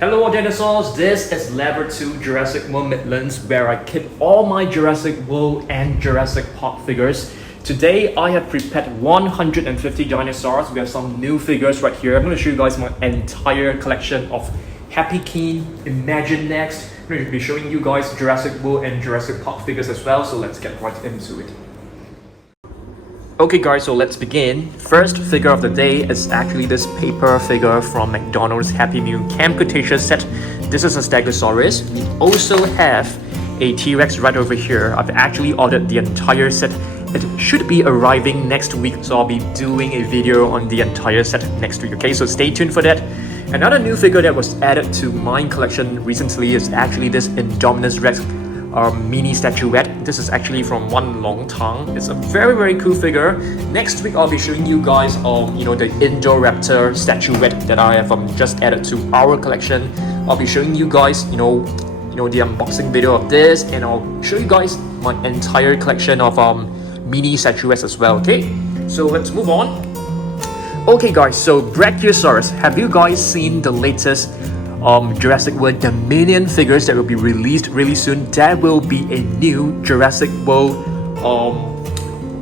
Hello dinosaurs, this is Level 2 Jurassic World Midlands where I keep all my Jurassic World and Jurassic Park figures. Today I have prepared 150 dinosaurs. We have some new figures right here. I'm going to show you guys my entire collection of Happy Keen, Imaginext. I'm going to be showing you guys Jurassic World and Jurassic Park figures as well, so let's get right into it. Okay guys, so let's begin. First figure of the day is actually this paper figure from McDonald's Happy Meal Camp Cretaceous set. This is a Stegosaurus. We also have a T-Rex right over here. I've actually ordered the entire set. It should be arriving next week, so I'll be doing a video on the entire set next week, okay? So stay tuned for that. Another new figure that was added to my collection recently is actually this Indominus Rex mini statuette. This is actually from One Long Tongue. It's a very cool figure. Next week I'll be showing you guys the Indoraptor statuette that I have just added to our collection. I'll be showing you guys the unboxing video of this, and I'll show you guys my entire collection of mini statuettes as well. Okay, so let's move on. Okay guys, so Brachiosaurus, have you guys seen the latest Jurassic World Dominion figures that will be released really soon? There will be a new Jurassic World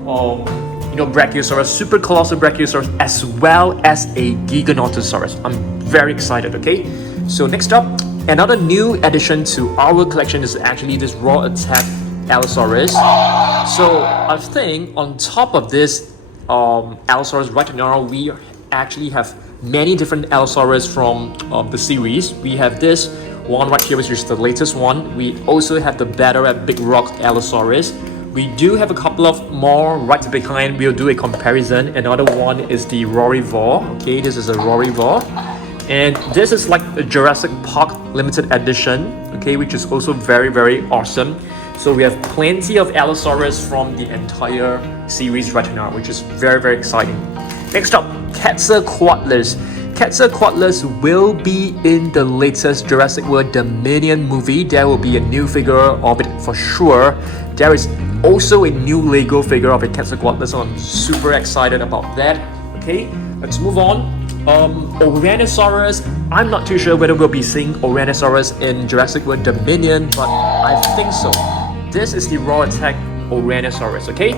Brachiosaurus, super colossal Brachiosaurus, as well as a Giganotosaurus. I'm very excited, okay? So next up, another new addition to our collection is actually this raw attack Allosaurus. So I think on top of this Allosaurus right now, we actually have many different Allosaurus from the series. We have this one right here, which is the latest one. We also have the Battle at Big Rock Allosaurus. We do have a couple of more right behind. We'll do a comparison. Another one is the Rorivore. Okay, this is a Rorivore. And this is like a Jurassic Park limited edition, okay, which is also very awesome. So we have plenty of Allosaurus from the entire series right now, which is very exciting. Next up, Quetzalcoatlus. Quetzalcoatlus will be in the latest Jurassic World Dominion movie. There will be a new figure of it for sure. There is also a new Lego figure of a Quetzalcoatlus, so I'm super excited about that. Okay, let's move on. Ouranosaurus. I'm not too sure whether we'll be seeing Ouranosaurus in Jurassic World Dominion, but I think so. This is the raw attack Ouranosaurus, okay?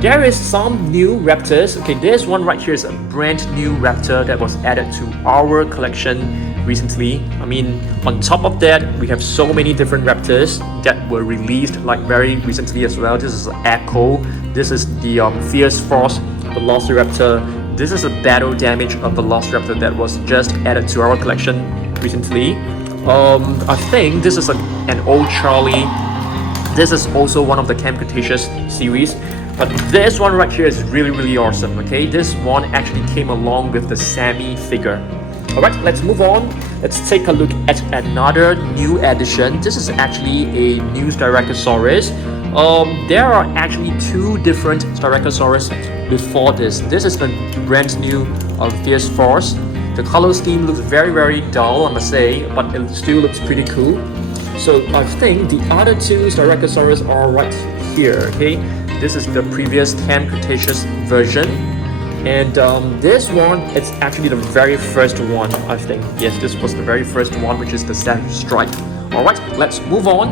There is some new raptors. Okay, this one right here is a brand new raptor that was added to our collection recently. I mean, on top of that, we have so many different raptors that were released like very recently as well. This is Echo. This is the Fierce Force Velociraptor. This is a battle damage of Velociraptor that was just added to our collection recently. I think this is an old Charlie. This is also one of the Camp Cretaceous series. But this one right here is really awesome, okay? This one actually came along with the Sammy figure. Alright, let's move on. Let's take a look at another new addition. This is actually a new Styracosaurus. There are actually two different Styracosaurus before this. This is the brand new Fierce Force. The color scheme looks very dull, I must say, but it still looks pretty cool. So I think the other two Styracosaurus are right here, okay? This is the previous Camp Cretaceous version, and this one, it's actually the very first one, I think. Yes, this was the very first one, which is the Stripe. Alright, let's move on.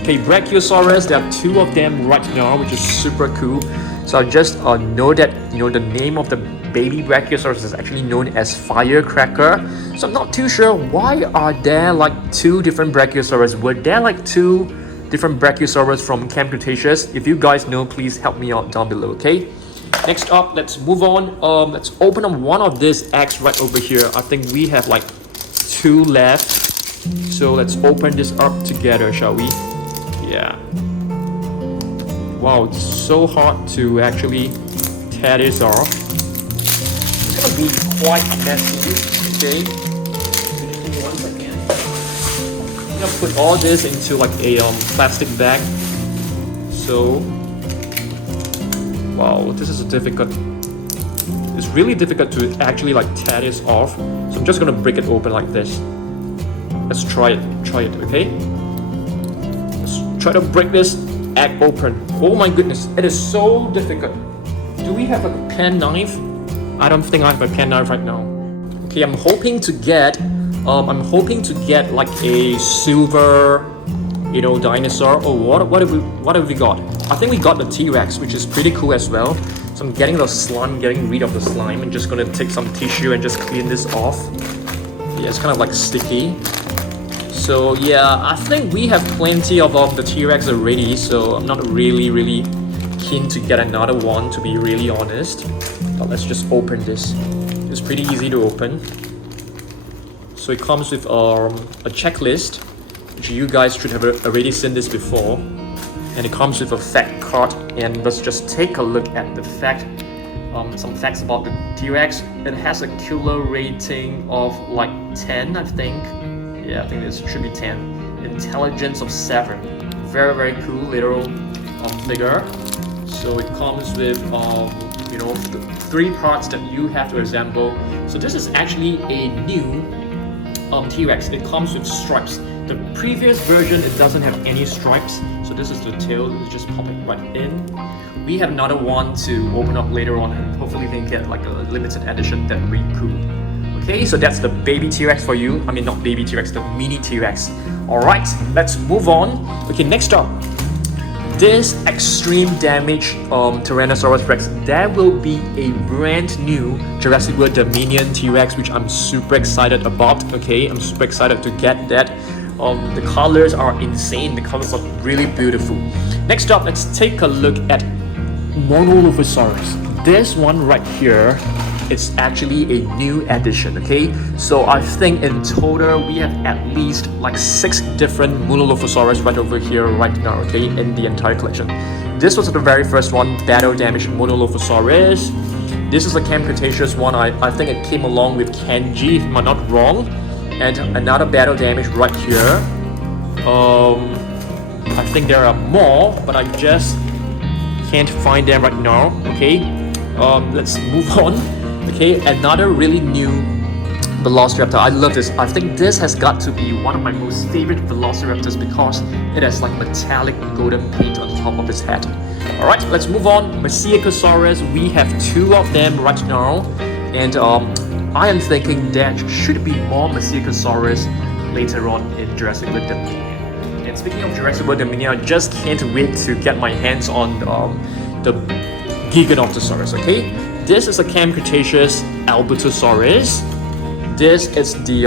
Okay, Brachiosaurus, there are two of them right now, which is super cool. So I just know that the name of the baby Brachiosaurus is actually known as Firecracker. So I'm not too sure why are there like two different Brachiosaurus. Were there like two different Brachiosaurus from Camp Cretaceous? If you guys know, please help me out down below, okay? Next up, let's move on. Let's open up one of these eggs right over here. I think we have like two left. So let's open this up together, shall we? Yeah. Wow, it's so hard to actually tear this off. It's gonna be quite messy, okay? Give me 1 second. I'm gonna put all this into like a plastic bag. So, wow, this is difficult. It's really difficult to actually like tear this off. So I'm just gonna break it open like this. Let's try it, okay? Let's try to break this egg open. Oh my goodness, it is so difficult. Do we have a pen knife? I don't think I have a pen knife right now. Okay, I'm hoping to get I'm hoping to get like a silver, dinosaur. Oh, what have we got? I think we got the T-Rex, which is pretty cool as well. So I'm getting the slime, getting rid of the slime, and just gonna take some tissue and just clean this off. Yeah, it's kind of like sticky. So yeah, I think we have plenty of the T-Rex already, so I'm not really keen to get another one, to be really honest. But let's just open this. It's pretty easy to open. So it comes with a checklist, which you guys should have already seen this before. And it comes with a fact card, and let's just take a look at the fact, some facts about the T-Rex. It has a killer rating of like 10, I think. Yeah, I think this should be 10. Intelligence of 7. Very cool little figure. So it comes with 3 parts that you have to assemble. So this is actually a new T-Rex. It comes with stripes. The previous version, it doesn't have any stripes. So this is the tail. It's just popping right in. We have another one to open up later on, and hopefully they get like a limited edition that we cool. Okay, so that's the baby T-Rex for you. I mean, not baby T-Rex, the mini T-Rex. Alright, let's move on. Okay, next up, this extreme damage Tyrannosaurus Rex. There will be a brand new Jurassic World Dominion T-Rex, which I'm super excited about. Okay, I'm super excited to get that. The colors are insane. The colors are really beautiful. Next up, let's take a look at Dilophosaurus. This one right here, it's actually a new addition, okay? So I think in total we have at least like 6 different Dilophosaurus right over here right now, okay, in the entire collection. This was the very first one, battle damage Dilophosaurus. This is a Camp Cretaceous one. I think it came along with Kenji, if I'm not wrong. And another battle damage right here. I think there are more, but I just can't find them right now, okay? Let's move on. Okay, another really new Velociraptor. I love this. I think this has got to be one of my most favorite Velociraptors because it has like metallic golden paint on top of its head. Alright, let's move on. Brachiosaurus. We have 2 of them right now. And I am thinking there should be more Brachiosaurus later on in Jurassic World Dominion. And speaking of Jurassic World Dominion, I just can't wait to get my hands on the Giganotosaurus, okay? This is a Camp Cretaceous Apatosaurus. This is the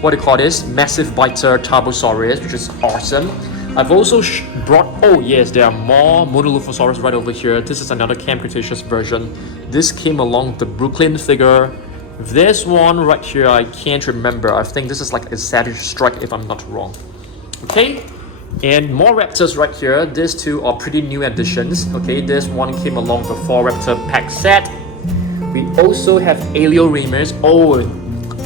what do you call this? Massive biter Tarbosaurus, which is awesome. I've also brought, oh yes, there are more Dilophosaurus right over here. This is another Camp Cretaceous version. This came along with the Brooklyn figure. This one right here, I can't remember. I think this is like a Savage Strike if I'm not wrong. Okay, and more raptors right here. These 2 are pretty new additions. Okay, this one came along with a 4 raptor pack set. We also have Alioramus. Oh,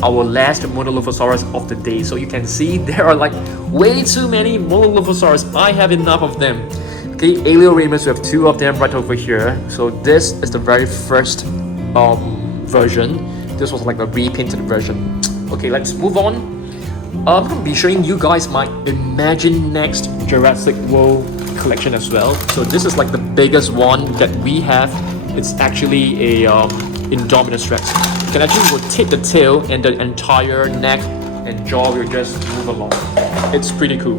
our last Dilophosaurus of the day. So you can see there are like way too many Dilophosaurus. I have enough of them. Okay, Alioramus, we have 2 of them right over here. So this is the very first version. This was like the repainted version. Okay, let's move on. I'm going to be showing you guys my Imaginext Jurassic World collection as well. So this is like the biggest one that we have. It's actually a Indominus Rex. You can actually rotate the tail and the entire neck and jaw will just move along. It's pretty cool.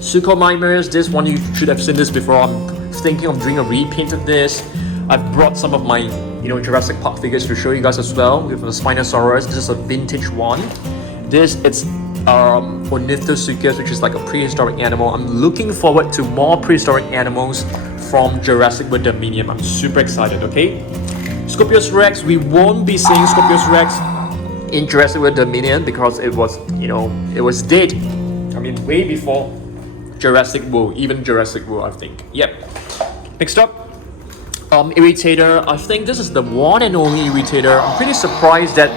Suchomimus, this one you should have seen this before. I'm thinking of doing a repaint of this. I've brought some of my Jurassic Park figures to show you guys as well. We have the Spinosaurus. This is a vintage one. This it's Ornithosuchus, which is like a prehistoric animal. I'm looking forward to more prehistoric animals from Jurassic World Dominion. I'm super excited, okay? Scorpios Rex, we won't be seeing Scorpios Rex in Jurassic World Dominion because it was, it was dead. I mean, way before Jurassic World, even Jurassic World, I think. Yep. Next up, Irritator. I think this is the one and only Irritator. I'm pretty surprised that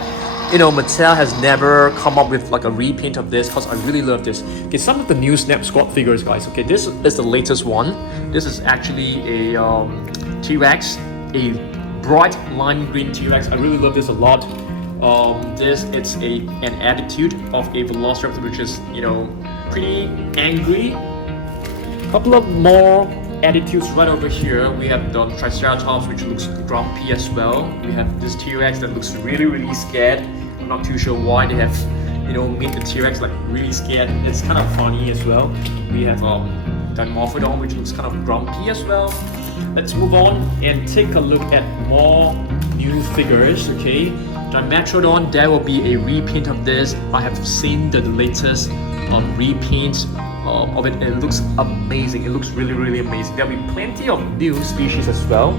Mattel has never come up with like a repaint of this because I really love this. Okay, some of the new Snap Squad figures, guys. Okay, this is the latest one. This is actually a T-Rex, a bright lime green T-Rex. I really love this a lot. This it's an attitude of a Velociraptor, which is pretty angry. Couple of more attitudes right over here. We have the Triceratops, which looks grumpy as well. We have this T-Rex that looks really scared. I'm not too sure why they have make the T-Rex like really scared. It's kind of funny as well. We have Dimorphodon, which looks kind of grumpy as well. Let's move on and take a look at more new figures, okay? Dimetrodon, there will be a repaint of this. I have seen the latest repaint of it. It looks amazing. It looks really, really amazing. There'll be plenty of new species as well.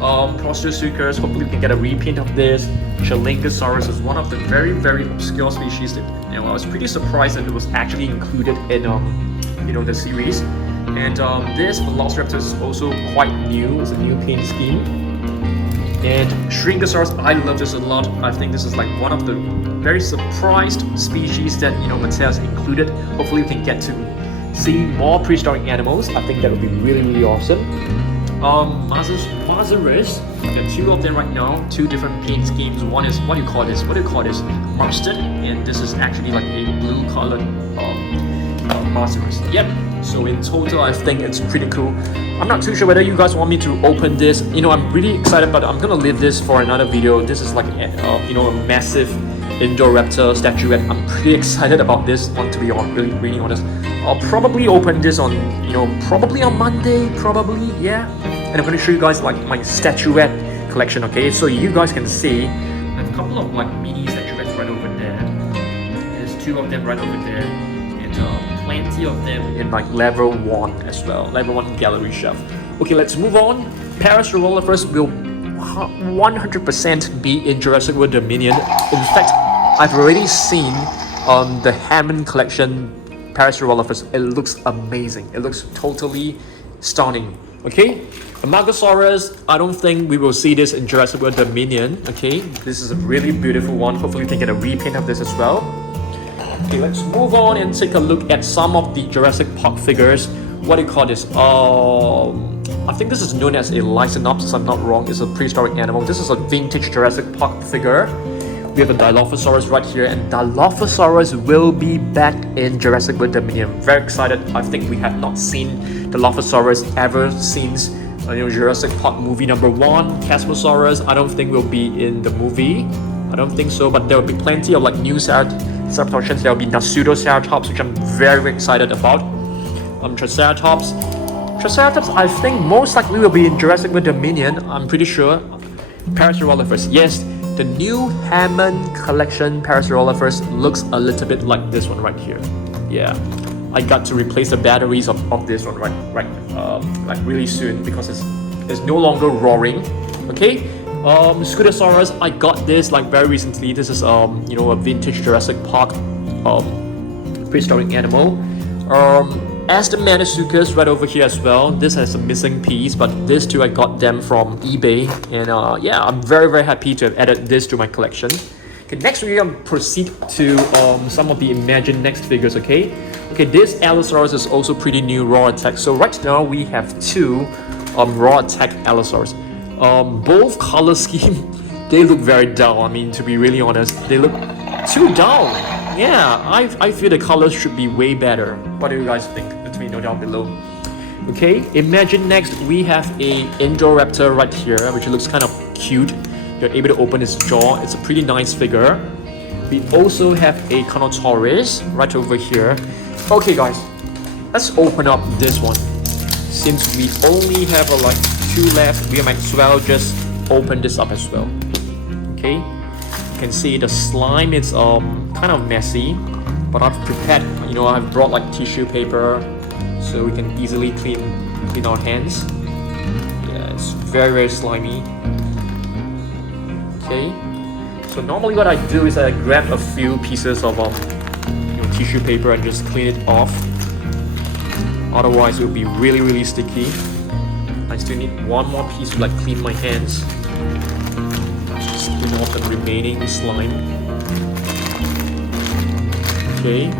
Prostosuchus, hopefully we can get a repaint of this. Chalingosaurus is one of the very, very obscure species that I was pretty surprised that it was actually included in the series. And this Velociraptor is also quite new. It's a new paint scheme. And Shrinkosaurus, I love this a lot. I think this is like one of the very surprised species that Mattel has included. Hopefully we can get to see more prehistoric animals. I think that would be really, really awesome. Mazaris, there are two of them right now, two different paint schemes. One is, what do you call this? Mustard, and this is actually like a blue colored Mazaris. Yep. So in total, I think it's pretty cool. I'm not too sure whether you guys want me to open this. I'm really excited, but I'm gonna leave this for another video. This is like a massive Indoraptor statuette. I'm pretty excited about this one, to be really, really honest. I'll probably open this on, probably on Monday, yeah. And I'm gonna show you guys like my statuette collection, okay? So you guys can see a couple of like mini statuettes right over there. There's two of them right over there, and plenty of them in like level 1 as well, level 1 gallery shelf. Okay, let's move on. Parasaurolophus will 100% be in Jurassic World Dominion. In fact, I've already seen the Hammond collection Parasaurolophus. It looks amazing. It looks totally stunning. Okay, Imaginext, I don't think we will see this in Jurassic World Dominion. Okay, this is a really beautiful one. Hopefully we can get a repaint of this as well. Okay, let's move on and take a look at some of the Jurassic Park figures. What do you call this? I think this is known as a Lycanopsis, I'm not wrong. It's a prehistoric animal. This is a vintage Jurassic Park figure. We have a Dilophosaurus right here, and Dilophosaurus will be back in Jurassic World Dominion. I'm very excited. I think we have not seen Dilophosaurus ever since Jurassic Park movie number 1. Casmosaurus, I don't think will be in the movie. I don't think so, but there will be plenty of like new Ceratosaurus. There will be Pseudoceratops, which I'm very, very excited about. Triceratops, I think most likely will be in Jurassic World Dominion. I'm pretty sure. Parasaurolophus, yes. The new Hammond collection Parasaurolophus looks a little bit like this one right here. Yeah, I got to replace the batteries of this one like really soon because it's no longer roaring. Okay, Scutosaurus, I got this like very recently. This is a vintage Jurassic Park prehistoric animal. Astomanosuchus right over here as well. This has a missing piece, but these two I got them from eBay, and yeah, I'm very, very happy to have added this to my collection. Okay, next we're gonna proceed to some of the Imaginext figures. Okay, this Allosaurus is also pretty new, raw attack. So right now we have two raw attack Allosaurus. Both color scheme, they look very dull. I mean, to be really honest, they look too dull. Yeah, I feel the colors should be way better. What do you guys think? Let me know down below. Okay, Imaginext, we have a Indoraptor right here, which looks kind of cute. You're able to open its jaw. It's a pretty nice figure. We also have a Carnotaurus right over here. Okay guys, let's open up this one. Since we only have like 2 left, we might as well just open this up as well. Okay, you can see the slime is kind of messy, but I've prepared, I've brought like tissue paper so we can easily clean our hands. Yeah, it's very, very slimy. Okay, so normally what I do is I grab a few pieces of tissue paper and just clean it off. Otherwise it will be really, really sticky. I still need one more piece to like clean my hands. Just clean off the remaining slime. Okay,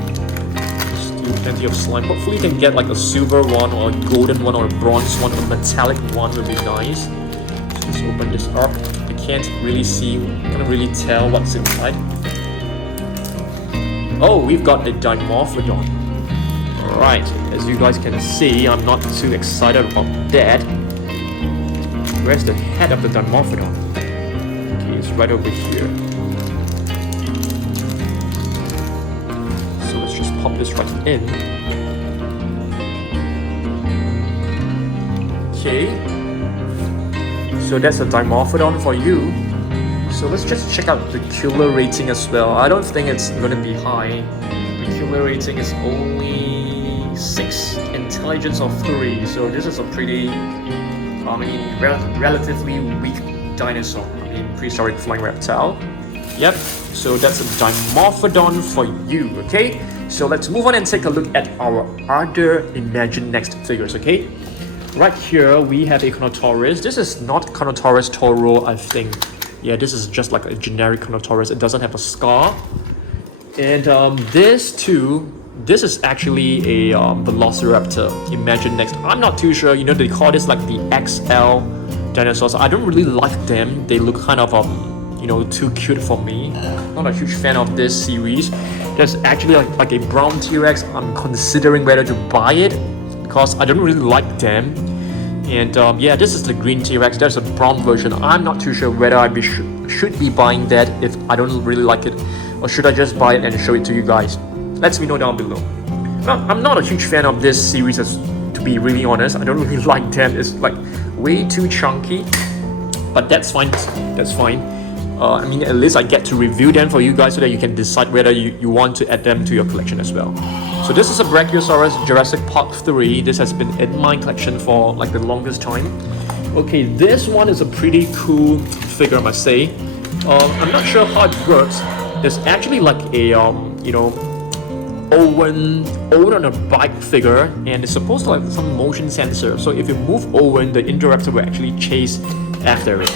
still plenty of slime. Hopefully you can get like a silver one or a golden one or a bronze one. A metallic one would be nice. So let's open this up. I can't really see, can't really tell what's inside. Oh, we've got a Dimorphodon. Alright, as you guys can see, I'm not too excited about that. Where's the head of the Dimorphodon? Okay, it's right over here. pop this right in. Okay, so that's a Dimorphodon for you. So let's just check out the killer rating as well. I don't think it's going to be high. The killer rating is only 6, intelligence of 3. So this is a pretty, relatively weak dinosaur. Prehistoric flying reptile. Yep, so that's a Dimorphodon for you, okay? So let's move on and take a look at our other Imaginext figures, okay? Right here, we have a Carnotaurus. This is not Carnotaurus Toro, I think. Yeah, this is just like a generic Carnotaurus. It doesn't have a scar. And this is actually a Velociraptor Imaginext. I'm not too sure, they call this like the XL dinosaurs. I don't really like them. They look kind of too cute for me. Not a huge fan of this series. There's actually like a brown T-Rex. I'm considering whether to buy it because I don't really like them. And yeah, this is the green T-Rex. There's a brown version. I'm not too sure whether I should be buying that if I don't really like it, or should I just buy it and show it to you guys. Let me know down below. Well, I'm not a huge fan of this series, to be really honest. I don't really like them. It's like way too chunky, but that's fine. That's fine. At least I get to review them for you guys so that you can decide whether you want to add them to your collection as well. So this is a Brachiosaurus Jurassic Park 3. This has been in my collection for like the longest time. Okay, this one is a pretty cool figure, I must say. I'm not sure how it works. There's actually like a Owen on a bike figure, and it's supposed to have some motion sensor. So if you move Owen, the Indoraptor will actually chase after it.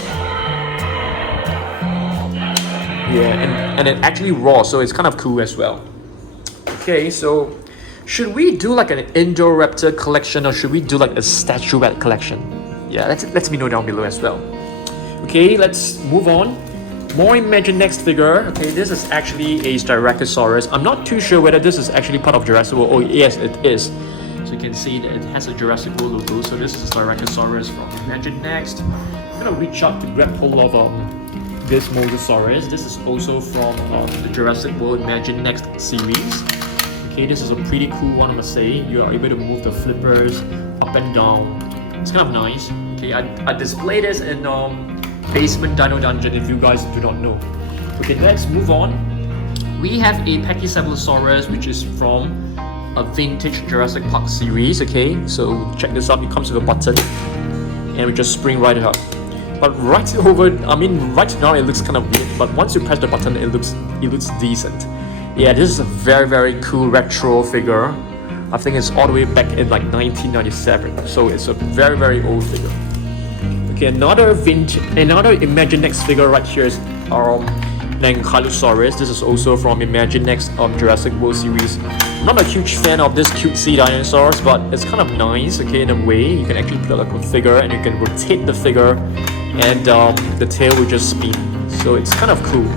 Yeah, and it actually roars, so it's kind of cool as well. Okay, so should we do like an Indoraptor collection, or should we do like a statuette collection? Yeah, let me know down below as well. Okay, let's move on. More Imaginext figure. Okay, this is actually a Ceratosaurus. I'm not too sure whether this is actually part of Jurassic World. Oh yes, it is. So you can see that it has a Jurassic World logo. So this is Ceratosaurus from Imaginext. I'm gonna reach out to grab hold of this Mosasaurus. This is also from the Jurassic World Imaginext series. Okay, this is a pretty cool one, I must say. You are able to move the flippers up and down. It's kind of nice. Okay, I displayed this in Basement Dino Dungeon if you guys do not know. Okay, let's move on. We have a Pachycephalosaurus, which is from a vintage Jurassic Park series. Okay, so check this out. It comes with a button, and we just spring right up. But right now it looks kind of weird. But once you press the button, it looks decent. Yeah, this is a very, very cool retro figure. I think it's all the way back in like 1997. So it's a very, very old figure. Okay, another Imaginext figure right here is Carnotaurus. This is also from Imaginext Jurassic World series. Not a huge fan of this cutesy dinosaurs, but it's kind of nice. Okay, in a way, you can actually put like a figure and you can rotate the figure, and the tail will just spin. So it's kind of cool.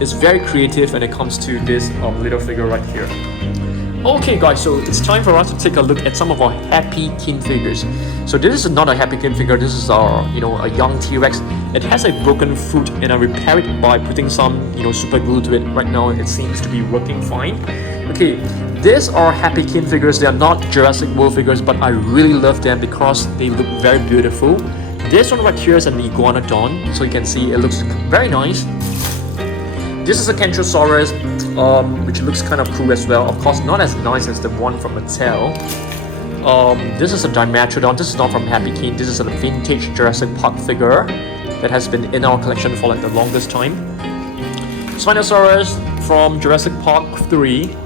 It's very creative when it comes to this little figure right here. Okay guys, so it's time for us to take a look at some of our Happy King figures. So this is not a Happy King figure, this is our, a young T-Rex. It has a broken foot and I repair it by putting some, super glue to it. Right now it seems to be working fine. Okay, these are Happy King figures. They are not Jurassic World figures, but I really love them because they look very beautiful. This one right here is an Iguanodon, so you can see it looks very nice. This is a Carnotaurus, which looks kind of cool as well. Of course, not as nice as the one from Mattel. This is a Dimetrodon. This is not from Happy King. This is a vintage Jurassic Park figure that has been in our collection for like the longest time. Spinosaurus from Jurassic Park 3.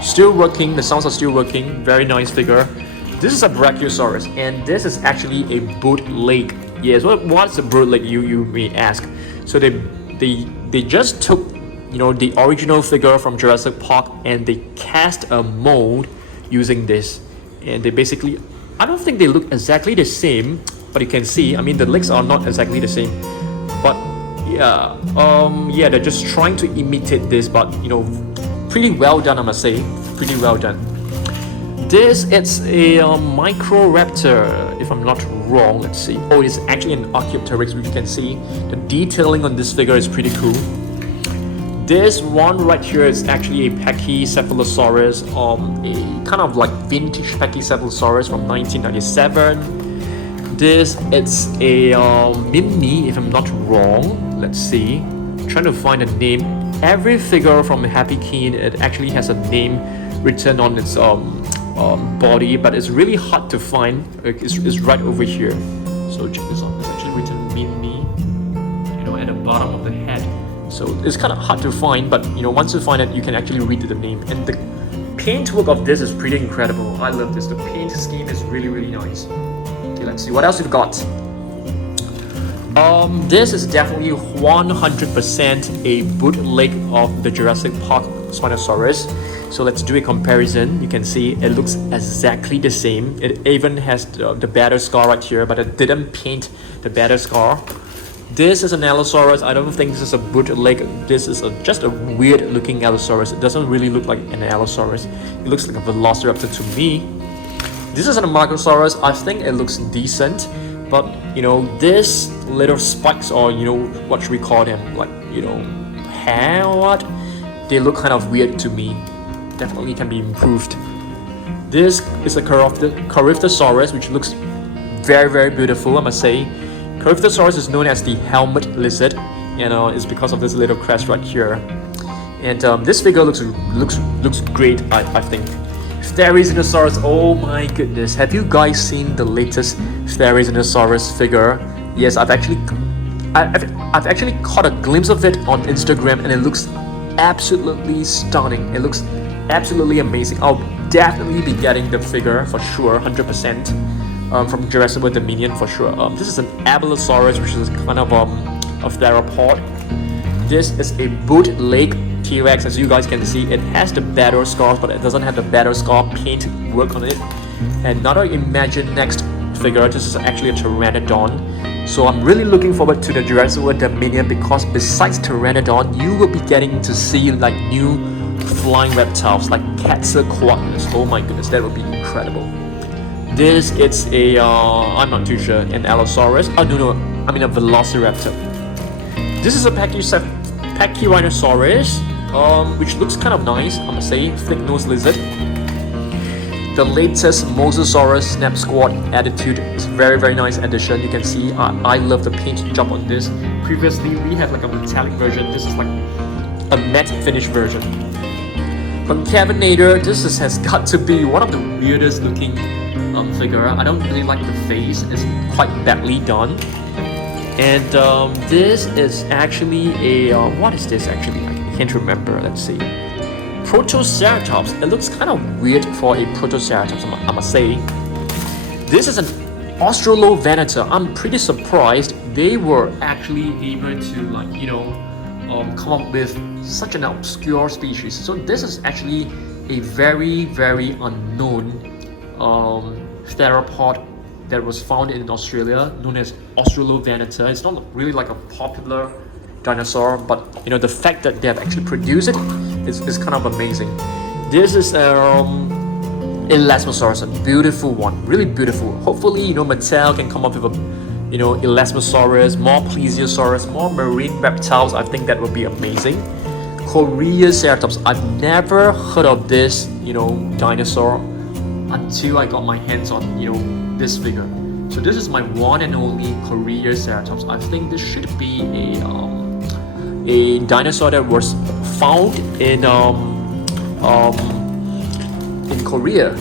Still working. The sounds are still working. Very nice figure. This is a Brachiosaurus, and this is actually a bootleg. Yes, what's a bootleg? You may ask. So they just took the original figure from Jurassic Park and they cast a mold using this, and they basically, I don't think they look exactly the same, but you can see, the legs are not exactly the same, but yeah, they're just trying to imitate this, but pretty well done, I must say. Pretty well done. This is a Microraptor, if I'm not wrong. Let's see. Oh, it's actually an Archaeopteryx, which you can see. The detailing on this figure is pretty cool. This one right here is actually a Pachycephalosaurus, a kind of like vintage Pachycephalosaurus from 1997. This it's a Mimi, if I'm not wrong. Let's see. I'm trying to find a name. Every figure from Happy Keen, it actually has a name written on its body, but it's really hard to find. It's right over here. So check this out. It's actually written Mimi, at the bottom of the head. So it's kind of hard to find, but once you find it, you can actually read the name. And the paint work of this is pretty incredible. I love this. The paint scheme is really, really nice. Okay, let's see what else we've got. This is definitely 100% a bootleg of the Jurassic Park Spinosaurus. So let's do a comparison. You can see it looks exactly the same. It even has the battle scar right here, but it didn't paint the battle scar. This is an Allosaurus. I don't think this is a bootleg. This is just a weird looking Allosaurus. It doesn't really look like an Allosaurus. It looks like a Velociraptor to me. This is an Imaginext. I think it looks decent, but this little spikes, or what should we call them, like hair or what? They look kind of weird to me. Definitely can be improved. This is a Carnotaurus, which looks very, very beautiful, I must say. Carnotaurus is known as the helmet lizard, and it's because of this little crest right here. And this figure looks great, I think. Therizinosaurus, oh my goodness! Have you guys seen the latest Therizinosaurus figure? Yes, I've actually caught a glimpse of it on Instagram, and it looks absolutely stunning. It looks absolutely amazing. I'll definitely be getting the figure for sure, 100%. From Jurassic World Dominion for sure. This is an Apatosaurus, which is kind of a theropod. This is a bootleg T-Rex. As you guys can see, it has the battle scars, but it doesn't have the battle scar paint work on it. Another Imaginext figure. This is actually a Pteranodon. So I'm really looking forward to the Jurassic World Dominion, because besides Pteranodon, you will be getting to see like new flying reptiles like Quetzalcoatlus. Oh my goodness, that would be incredible. This it's a I'm not too sure, an Allosaurus. Oh no, I mean a Velociraptor. This is a Pachyrhinosaurus, which looks kind of nice, I must say. Thick-nosed lizard. The latest Mosasaurus Snap Squad attitude is very, very nice addition. You can see I love the paint job on this. Previously we had like a metallic version. This is like a matte finish version. Concavinator, this has got to be one of the weirdest looking figure. I don't really like the face. It's quite badly done. And this is actually a what is this actually? I can't remember. Let's see. Protoceratops. It looks kind of weird for a Protoceratops, I must say. This is an Australovenator. I'm pretty surprised they were actually able to come up with such an obscure species. So this is actually a very, very unknown theropod that was found in Australia, known as Australovenator. It's not really like a popular dinosaur, but the fact that they have actually produced it is kind of amazing. This is Elasmosaurus, a beautiful one, really beautiful. Hopefully, Mattel can come up with a Elasmosaurus, more Plesiosaurus, more marine reptiles. I think that would be amazing. Coreoceratops. I've never heard of this, dinosaur until I got my hands on, this figure. So this is my one and only Coreoceratops. I think this should be a dinosaur that was found in Korea.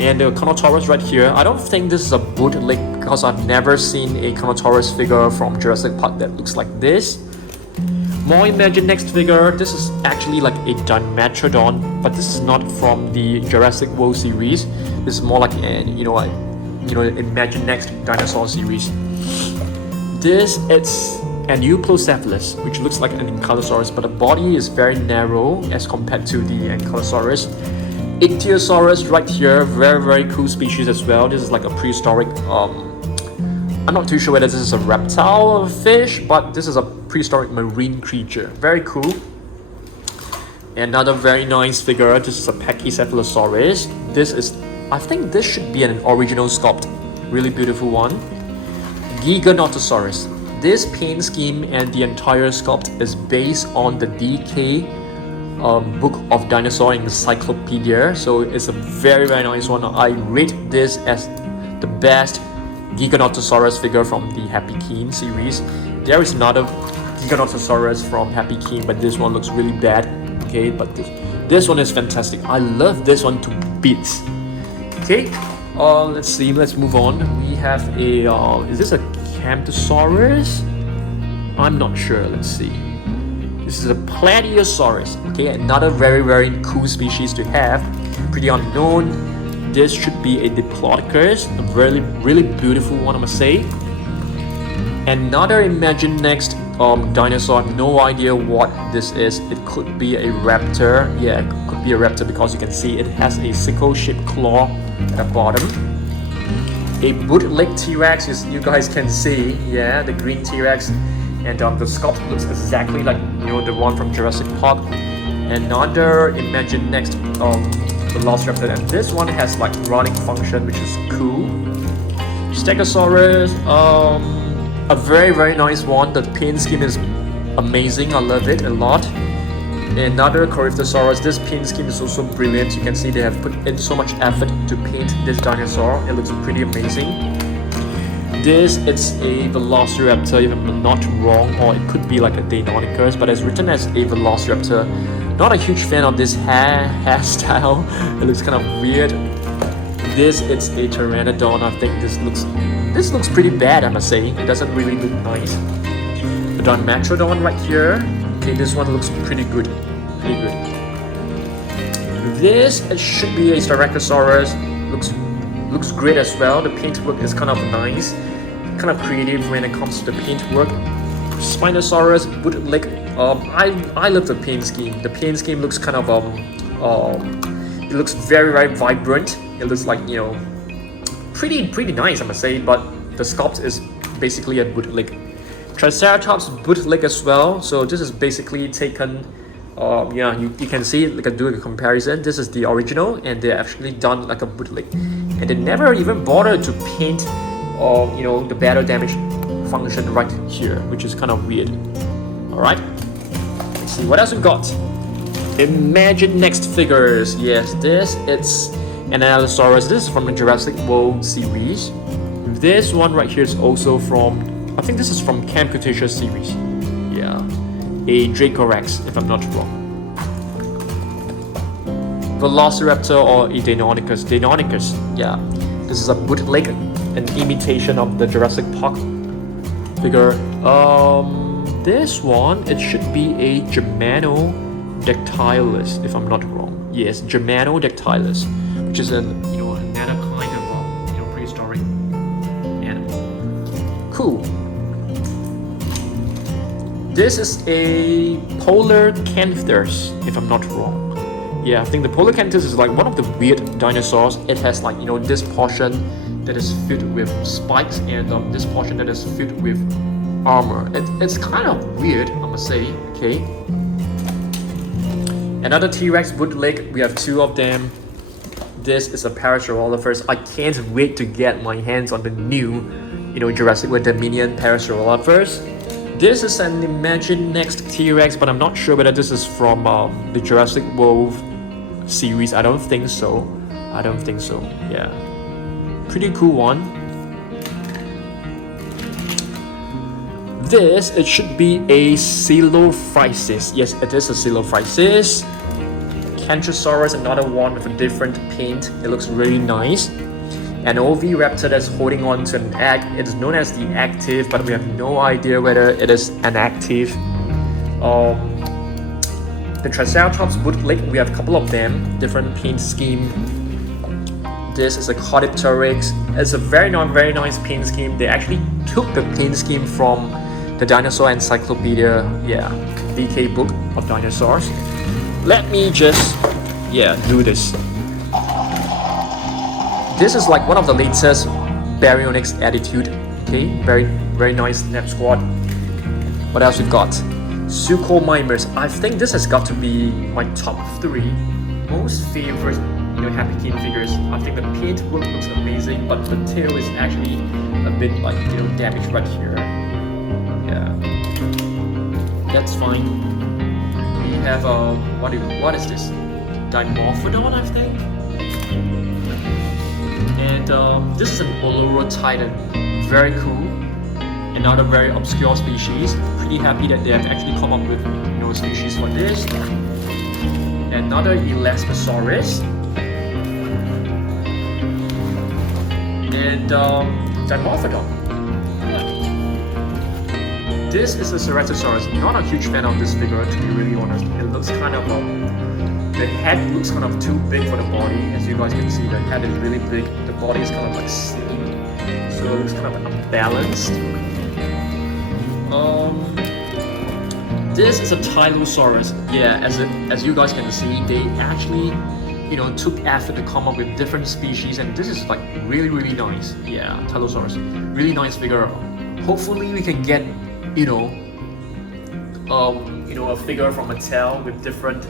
And the Carnotaurus right here, I don't think this is a bootleg, because I've never seen a Carnotaurus figure from Jurassic Park that looks like this. More Imaginext figure. This is actually like a Dimetrodon, but this is not from the Jurassic World series. This is more like an Imaginext dinosaur series. This it's an Euplocephalus, which looks like an Ankylosaurus, but the body is very narrow as compared to the Ankylosaurus. Ichthyosaurus right here, very, very cool species as well. This is like a prehistoric, I'm not too sure whether this is a reptile or a fish, but this is a prehistoric marine creature. Very cool. Another very nice figure. This is a Pachycephalosaurus. This is, I think this should be an original sculpt. Really beautiful one. Giganotosaurus. This paint scheme and the entire sculpt is based on the DK book of dinosaur encyclopedia. So it's a very nice one. I rate this as the best Giganotosaurus figure from the Happy Keen series. There is another Giganotosaurus from Happy Keen, but this one looks really bad. Okay, but this one is fantastic. I love this one to bits. Okay, let's see. Let's move on. We have a is this a Carnotaurus? I'm not sure. Let's see. This is a Brachiosaurus. Okay, another very cool species to have. Pretty unknown. This should be a Diplodocus, a really beautiful one, I must say. Another Imaginext dinosaur. No idea what this is. It could be a raptor. Yeah, it could be a raptor because you can see it has a sickle-shaped claw at the bottom. A bootleg T-Rex, you guys can see. Yeah, the green T-Rex, and the sculpt looks exactly like the one from Jurassic Park. Another Imaginext Velociraptor, and this one has like running function, which is cool. Stegosaurus, a very nice one. The paint scheme is amazing. I love it a lot. Another Carnotaurus. This paint scheme is also brilliant. You can see they have put in so much effort to paint this dinosaur. It looks pretty amazing. This it's a Velociraptor, if I'm not wrong, or it could be like a Deinonychus, but it's written as a Velociraptor. Not a huge fan of this hairstyle. It looks kind of weird. This it's a Pteranodon. I think this looks pretty bad, I must say. It doesn't really look nice. The Dimetrodon right here. Okay, this one looks pretty good. This it should be a Ceratosaurus. Looks great as well. The paintwork is kind of nice, kind of creative when it comes to the paintwork. Spinosaurus, bootleg. I love the paint scheme. The paint scheme looks kind of it looks very vibrant. It looks like pretty nice, I must say. But the sculpt is basically a bootleg. Triceratops bootleg as well. So this is basically taken. You can see like do a comparison. This is the original, and they actually done like a bootleg, and they never even bothered to paint, the battle damage function right here, which is kind of weird. All right, let's see what else we got. Imaginext figures. Yes, it's an Allosaurus. This is from the Jurassic World series. This one right here is also from, I think this is from Camp Cretaceous series. Yeah, a Dracorex, if I'm not wrong. Velociraptor or a Deinonychus. Yeah. This is a bootleg, an imitation of the Jurassic Park figure. This one, it should be a Germanodactylus, if I'm not wrong. Yes, Germanodactylus, which is another kind of prehistoric animal. Cool. This is a Polar Canthus, if I'm not wrong. Yeah, I think the Polar Canthus is like one of the weird dinosaurs. It has like this portion that is filled with spikes and this portion that is filled with armor. It's kind of weird, I must say. Okay. Another T-Rex bootleg. We have two of them. This is a Parasaurolophus. I can't wait to get my hands on the new, Jurassic World Dominion Parasaurolophus. This is an Imaginext T-Rex, but I'm not sure whether this is from the Jurassic World series. I don't think so. Yeah. Pretty cool one. This, it should be a Dilophosaurus. Yes, it is a Dilophosaurus. Carnotaurus, another one with a different paint. It looks really nice. An Oviraptor that's holding on to an egg. It is known as the active, but we have no idea whether it is an active. The Triceratops bootleg, we have a couple of them, different paint scheme. This is a Carnotaurus. It's a very nice paint scheme. They actually took the paint scheme from the Dinosaur Encyclopedia, DK book of dinosaurs. Let me just, do this. This is like one of the latest Baryonyx attitude. Okay, very nice snap squad. What else we got? Suchomimus. I think this has got to be my top 3 most favorite, Happy Keen figures. I think the paint work looks amazing, but the tail is actually a bit like, damaged right here. Yeah, that's fine. We have a what is this? Dimorphodon, I think. And this is an Titan. Very cool. Another very obscure species. Pretty happy that they have actually come up with species for this. Another Elastosaurus. And Dimorphodon. This is a Ceratosaurus. Not a huge fan of this figure, to be really honest. It looks kind of the head looks kind of too big for the body. As you guys can see, the head is really big. The body is kind of like slim, so it looks kind of unbalanced. This is a Dilophosaurus. Yeah, as you guys can see, they actually took effort to come up with different species, and this is like really nice. Yeah, Dilophosaurus, really nice figure. Hopefully we can get a figure from Mattel with different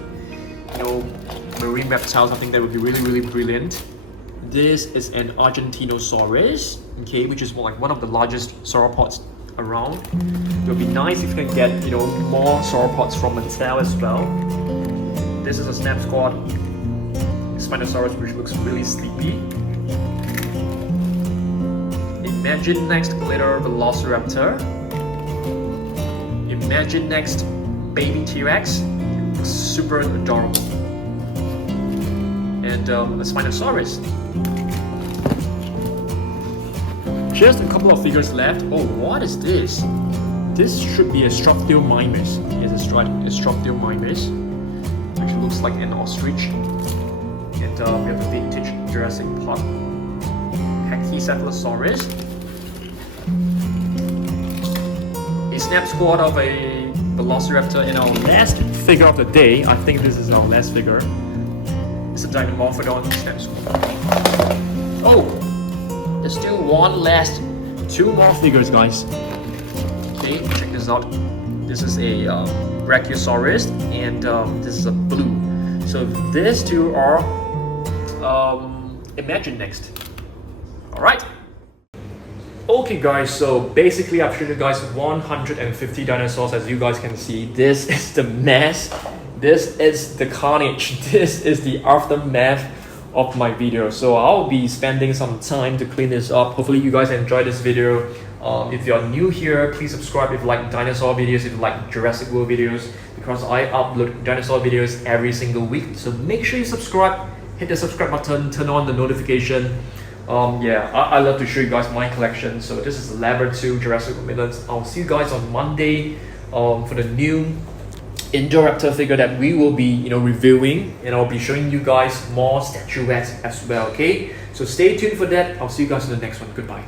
marine reptiles. I think that would be really brilliant. This is an Argentinosaurus, okay, which is one of the largest sauropods around. It would be nice if you can get more sauropods from Mattel as well. This is a Snap Squad Spinosaurus, which looks really sleepy. Imaginext Glitter Velociraptor. Imaginext Baby T-Rex. Super adorable. And a Spinosaurus. Just a couple of figures left. Oh, what is this? This should be a Suchomimus. Yes, it's right. A Suchomimus, which looks like an ostrich. And we have a vintage Jurassic Park Pachycephalosaurus. A Snap Squad of a Velociraptor, and our last figure of the day, I think this is our last figure. It's a Dimorphodon Snap Squad. Oh! There's still two more figures, guys. Okay, check this out. This is a Brachiosaurus, and this is a blue. So these two are Imaginext. Alright. Okay guys, so basically I've shown you guys 150 dinosaurs. As you guys can see, this is the mess. This is the carnage. This is the aftermath of my video. So I'll be spending some time to clean this up. Hopefully you guys enjoyed this video. If you're new here, please subscribe if you like dinosaur videos, if you like Jurassic World videos, because I upload dinosaur videos every single week. So make sure you subscribe, hit the subscribe button, turn on the notification. I love to show you guys my collection. So this is Level 2 Jurassic World. I'll see you guys on Monday for the new Indoraptor figure that we will be reviewing, and I'll be showing you guys more statuettes as well. Okay, so stay tuned for that. I'll see you guys in the next one. Goodbye.